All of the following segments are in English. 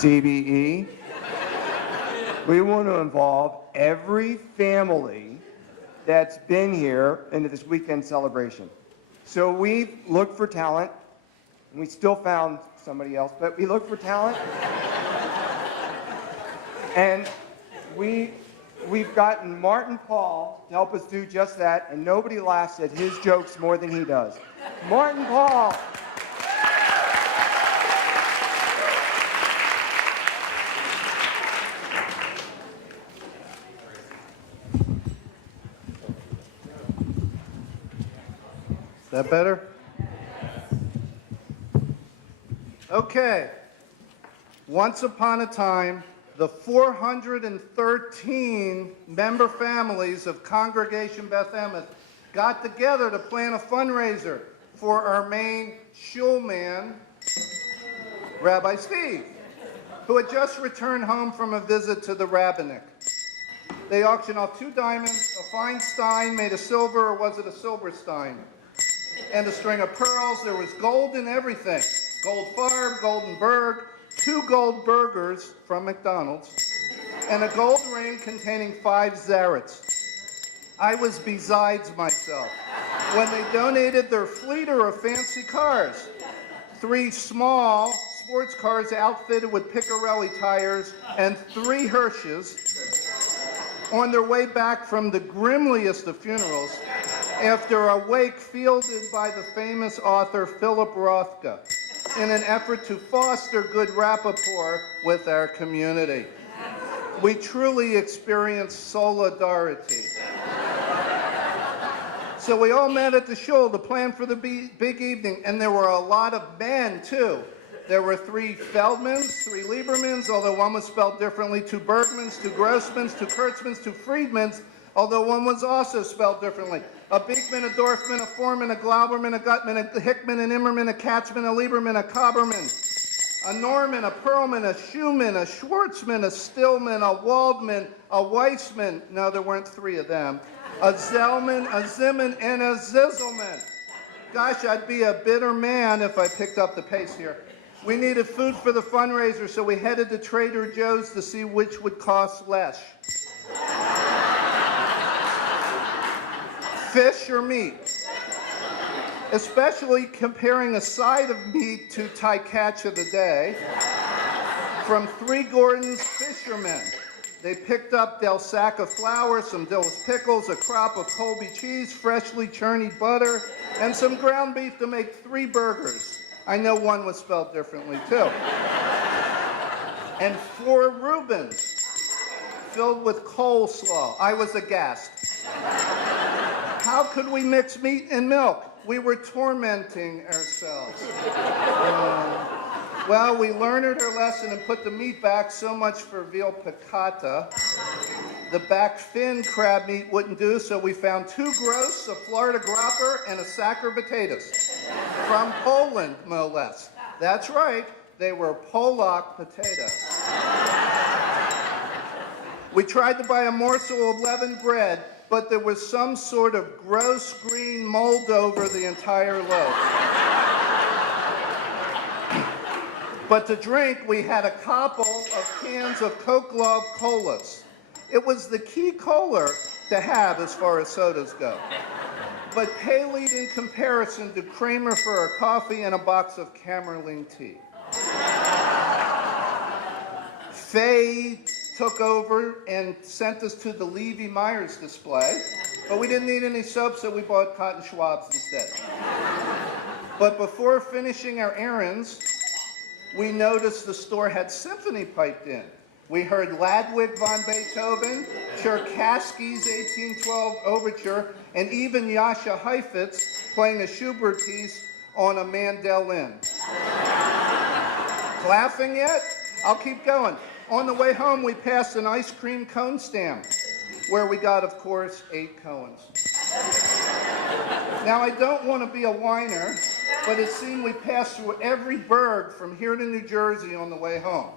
CBE. We want to involve every family that's been here into this weekend celebration. So we looked for talent, and we still found somebody else, but we looked for talent. And we've gotten Martin Paul to help us do just that, and nobody laughs at his jokes more than he does. Martin Paul. Is that better? Okay. Once upon a time, the 413 member families of Congregation Beth Emeth got together to plan a fundraiser for our main shul man, Rabbi Steve, who had just returned home from a visit to the rabbinic. They auctioned off 2 diamonds, a fine stein made of silver, or was it a silver stein, and a string of pearls. There was gold in everything. Gold farb, golden berg, 2 gold burgers from McDonald's, and a gold ring containing 5 zarets. I was besides myself when they donated their fleeter of fancy cars. 3 small sports cars outfitted with Picarelli tires and 3 Hirsches on their way back from the grimliest of funerals after a wake fielded by the famous author Philip Rothko in an effort to foster good rapport with our community. We truly experienced solidarity. So we all met at the shul to plan for the big evening, and there were a lot of men, too. There were 3 Feldmans, 3 Liebermans, although one was spelled differently, 2 Bergmans, 2 Grossmans, 2 Kurtzmans, 2 Friedmans, although one was also spelled differently. A Beekman, a Dorfman, a Foreman, a Glauberman, a Gutman, a Hickman, an Immerman, a Katzman, a Lieberman, a Koberman, a Norman, a Perlman, a Schumann, a Schwartzman, a Stillman, a Waldman, a Weissman, no, there weren't 3 of them, a Zellman, a Zimmern, and a Zisselman. Gosh, I'd be a bitter man if I picked up the pace here. We needed food for the fundraiser, so we headed to Trader Joe's to see which would cost less. Fish or meat? Especially comparing a side of meat to Thai catch of the day from 3 Gordon's fishermen. They picked up their sack of flour, some Dill's pickles, a crop of Colby cheese, freshly churned butter, and some ground beef to make 3 burgers. I know one was spelled differently, too. And 4 Reubens filled with coleslaw. I was aghast. How could we mix meat and milk? We were tormenting ourselves. Well, we learned our lesson and put the meat back, so much for veal piccata. The back fin crab meat wouldn't do, so we found 2 gross, a Florida grapper, and a sack of potatoes. From Poland, no less. That's right, they were Polak potatoes. We tried to buy a morsel of leavened bread, but there was some sort of gross green mold over the entire loaf. But to drink, we had a couple of cans of Coke Love Colas. It was the key cola to have as far as sodas go. But paled in comparison to Kramer for our coffee and a box of Camerling tea. Faye took over and sent us to the Levy Myers display, but we didn't need any soap, so we bought Cotton Schwab's instead. But before finishing our errands, we noticed the store had symphony piped in. We heard Ludwig von Beethoven, Tchaikovsky's 1812 Overture, and even Jascha Heifetz playing a Schubert piece on a mandolin. Laughing yet? I'll keep going. On the way home, we passed an ice cream cone stand, where we got, of course, 8 cones. Now, I don't want to be a whiner, but it seemed we passed through every burg from here to New Jersey on the way home.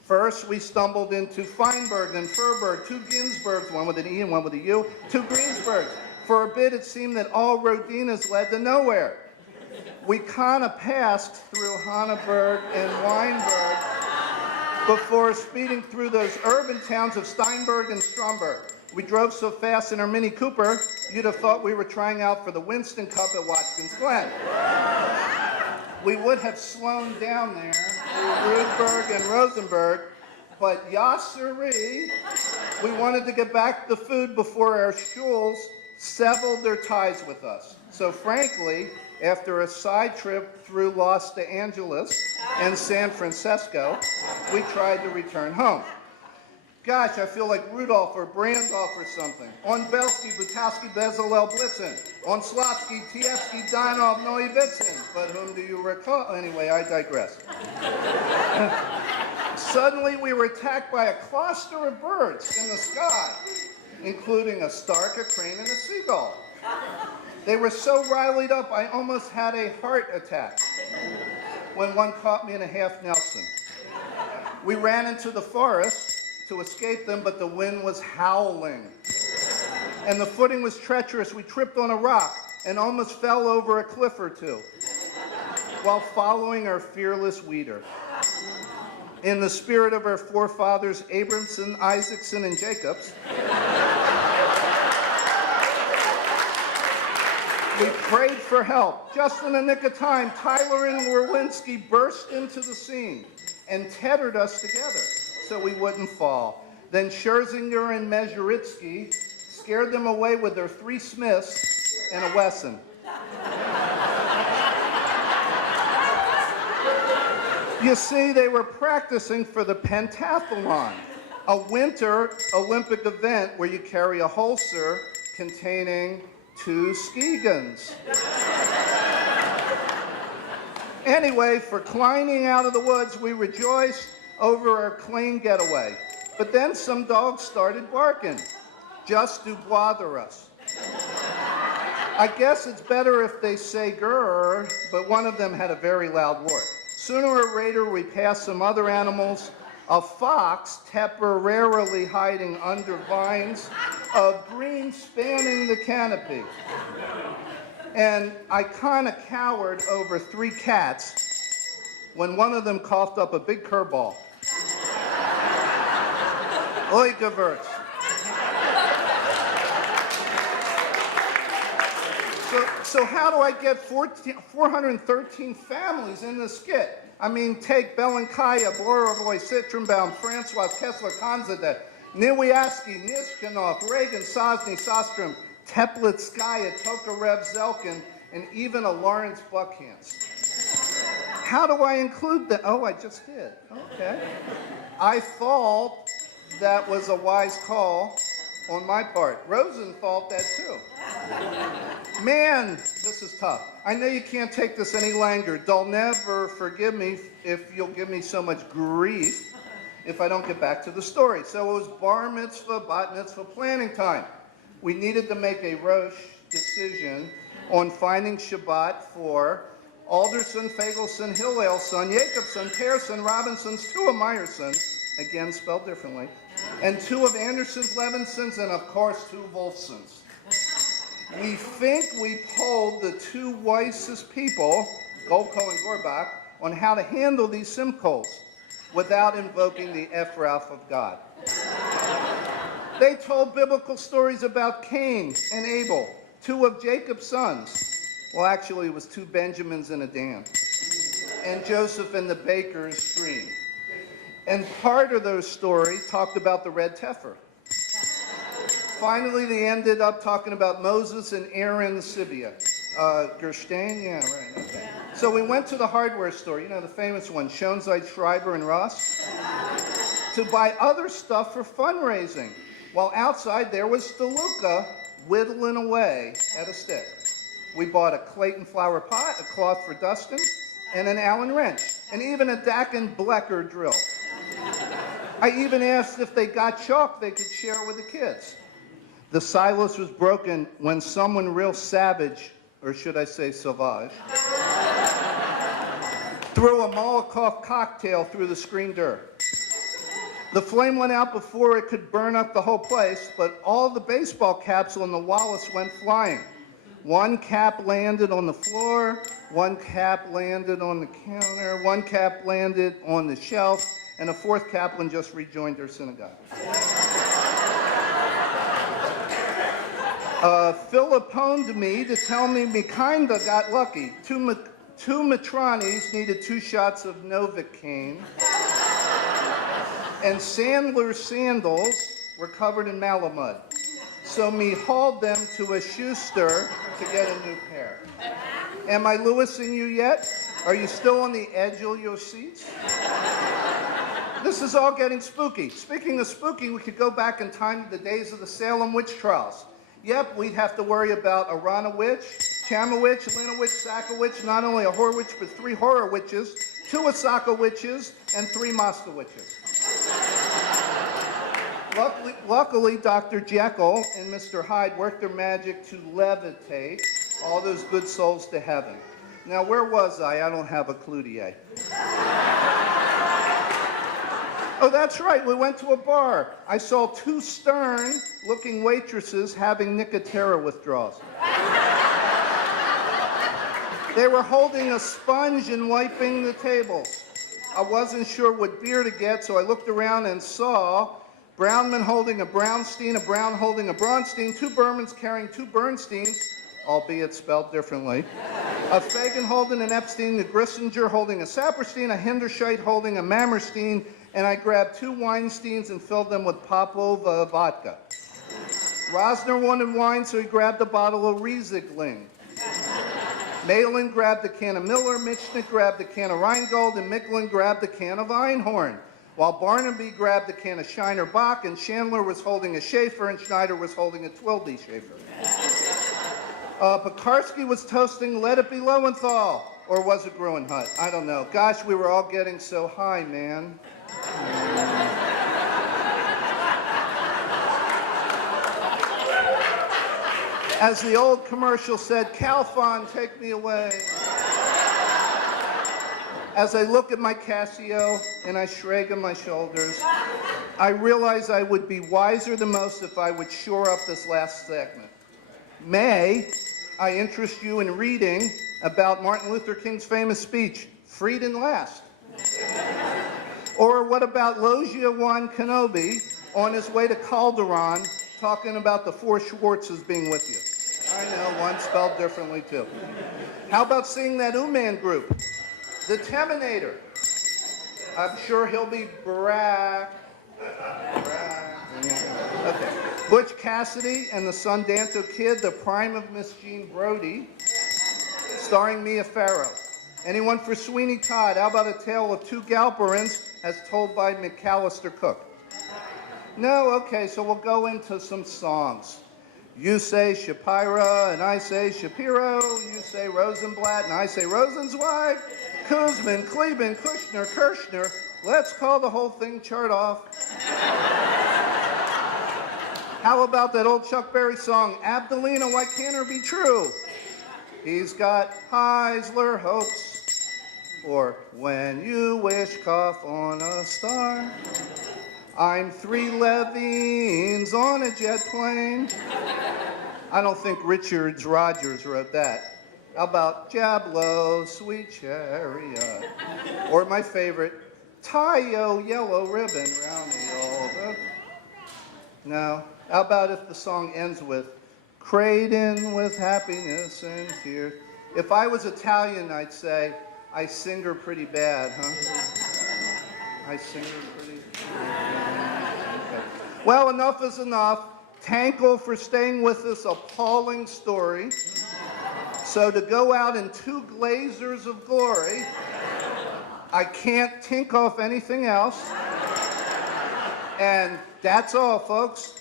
First, we stumbled into Feinberg, then Furberg, 2 Ginsbergs, one with an E and one with a U, 2 Greensburgs. For a bit, it seemed that all Rodinas led to nowhere. We kind of passed through Hanneberg and Weinberg before speeding through those urban towns of Steinberg and Stromberg. We drove so fast in our Mini Cooper, you'd have thought we were trying out for the Winston Cup at Watkins Glen. We would have slowed down there through Rudberg and Rosenberg, but yassery, we wanted to get back the food before our shuls severed their ties with us. So frankly, after a side trip through Los Angeles and San Francisco, we tried to return home. Gosh, I feel like Rudolph or Brandolph or something. On Belsky, Butowski, Bezalel, Blitzen. On Slavsky, Tievsky, Dinov, Noevitzin. But whom do you recall? Anyway, I digress. Suddenly, we were attacked by a cluster of birds in the sky, including a stark, a crane, and a seagull. They were so riled up, I almost had a heart attack when one caught me in a half Nelson. We ran into the forest to escape them, but the wind was howling. And the footing was treacherous. We tripped on a rock and almost fell over a cliff or two while following our fearless leader. In the spirit of our forefathers, Abramson, Isaacson, and Jacobs, we prayed for help. Just in the nick of time, Tyler and Werwinski burst into the scene and tethered us together so we wouldn't fall. Then Scherzinger and Mezheritsky scared them away with their 3 Smiths and a Wesson. You see, they were practicing for the pentathlon, a winter Olympic event where you carry a holster containing 2 ski guns. Anyway, for climbing out of the woods, we rejoiced over our clean getaway. But then some dogs started barking, just to bother us. I guess it's better if they say grrr, but one of them had a very loud bark. Sooner or later, we passed some other animals, a fox temporarily hiding under vines of green spanning the canopy. And I kind of cowered over 3 cats when one of them coughed up a big curveball. Oi, Gewürz. So how do I get 413 families in the skit? I mean, take Belenkaya, Borovoy, Citronbaum, Francois, Kessler, Konzadeh, Niwiaski, Nishkanov, Reagan, Sosny, Sostrom, Teplitskaya, Tokarev, Zelkin, and even a Lawrence Buckhantz. How do I include that? Oh, I just did. Okay. I thought that was a wise call on my part. Rosen thought that too. Man, this is tough. I know you can't take this any longer. They'll never forgive me if you'll give me so much grief if I don't get back to the story. So it was bar mitzvah, bat mitzvah planning time. We needed to make a Rosh decision on finding Shabbat for Alderson, Fagelson, Hillelson, Jacobson, Pearson, Robinsons, 2 of Meyersons, again spelled differently, and 2 of Andersons, Levinsons, and of course 2 Wolfsons. We think we polled the 2 wisest people, Golko and Gorbach, on how to handle these simchos without invoking the Ephrath of God. They told biblical stories about Cain and Abel, 2 of Jacob's sons. Well, actually, it was 2 Benjamins and a Dan. And Joseph and the baker's dream. And part of those stories talked about the red heifer. Finally, they ended up talking about Moses and Aaron Sibia. Gerstein? Yeah, right. Okay. So we went to the hardware store, you know, the famous one, Schoenzeid, Schreiber, and Ross, to buy other stuff for fundraising. While outside, there was DeLuca whittling away at a stick. We bought a Clayton flower pot, a cloth for dusting, and an Allen wrench, and even a Dakin Blecker drill. I even asked if they got chalk they could share with the kids. The silence was broken when someone real savage, or should I say sauvage, threw a Molotov cocktail through the screen door. The flame went out before it could burn up the whole place, but all the baseball caps on the Wallace went flying. 1 cap landed on the floor, 1 cap landed on the counter, 1 cap landed on the shelf, and a fourth chaplain just rejoined their synagogue. Philip phoned me to tell me kinda got lucky. Two Matronis needed 2 shots of Novocaine, and Sandler's sandals were covered in Malamud. So me hauled them to a Schuster to get a new pair. Am I Lewising you yet? Are you still on the edge of your seats? This is all getting spooky. Speaking of spooky, we could go back in time to the days of the Salem witch trials. Yep, we'd have to worry about a Rana witch, Chama witch, Lena witch, Saka witch, not only a horror witch, but 3 horror witches, 2 Osaka witches, and 3 Moscow witches. Luckily, Dr. Jekyll and Mr. Hyde worked their magic to levitate all those good souls to heaven. Now, where was I? I don't have a clue yet. Oh, that's right. We went to a bar. I saw 2 stern-looking waitresses having Nicotera withdrawals. They were holding a sponge and wiping the tables. I wasn't sure what beer to get, so I looked around and saw Brownman holding a Brownstein, a Brown holding a Braunstein, 2 Bermans carrying 2 Bernsteins, albeit spelled differently, a Fagan holding an Epstein, a Grissinger holding a Saperstein, a Hendershite holding a Mammerstein, and I grabbed 2 Weinsteins and filled them with Popova vodka. Rosner wanted wine, so he grabbed a bottle of Riesling. Malin grabbed a can of Miller, Michnick grabbed a can of Rheingold, and Micklin grabbed a can of Einhorn, while Barnaby grabbed a can of Shiner Bock, and Chandler was holding a Schaefer, and Schneider was holding a Twildy Schaefer. Pekarsky was toasting Let It Be Lowenthal, or was it Gruenhut? I don't know. Gosh, we were all getting so high, man. As the old commercial said, Calphon, take me away. As I look at my Casio and I shrug on my shoulders, I realize I would be wiser than most if I would shore up this last segment. May I interest you in reading about Martin Luther King's famous speech, Freed and Last? Or what about Logia Wan Kenobi on his way to Calderon talking about the 4 Schwartzes being with you? I know, one spelled differently too. How about seeing that Uman group, the Teminator? I'm sure he'll be Brack. Okay. Butch Cassidy and the Sundanto Kid, the prime of Miss Jean Brodie, starring Mia Farrow. Anyone for Sweeney Todd? How about a tale of 2 Galperins as told by McAllister Cook? No? Okay, so we'll go into some songs. You say Shapira, and I say Shapiro. You say Rosenblatt, and I say Rosenzweig. Kuzman, Kleben, Kushner, Kirshner. Let's call the whole thing chart off. How about that old Chuck Berry song, Abdelina, Why Can't Her Be True? He's got Heisler hopes, or When You Wish Cough on a Star. I'm 3 Levines on a jet plane. I don't think Richard Rogers wrote that. How about Jablo, Sweet Chariot? Or my favorite, Tie-O, Yellow Ribbon round the old... No. How about if the song ends with Creighton with happiness and tears? If I was Italian, I'd say, I sing her pretty bad, huh? I sing her pretty bad. Okay. Well, enough is enough. Tankle for staying with this appalling story. So to go out in 2 Glazers of glory, I can't tink off anything else. And that's all, folks.